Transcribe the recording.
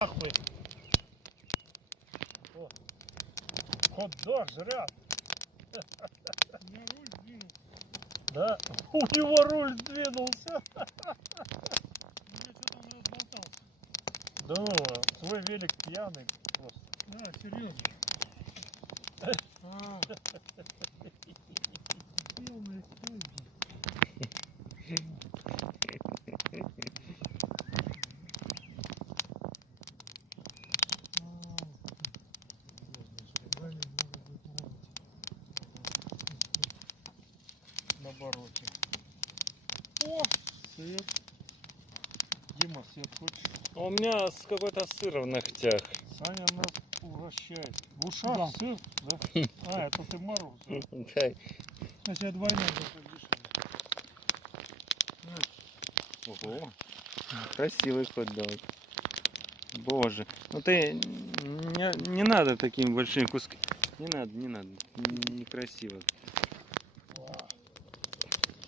Нахуй. О, хот-дог жрят. На руль сдвинул. Да, у него руль сдвинулся. У меня что-то он разболтался. Да ну, свой велик пьяный просто. А, серьезно. Пьяный стой, На обороте. О, сыр. Дима, сыр хочешь? А у меня какой-то сыр в ногтях. Саня нас угощает. В ушах Да. сыр, да? А, это ты мороз. Дай. Сейчас я двойной закажу. Ого. Красивый хот-дог. Боже. Ну ты не надо такими большими кусками. Не надо. Некрасиво.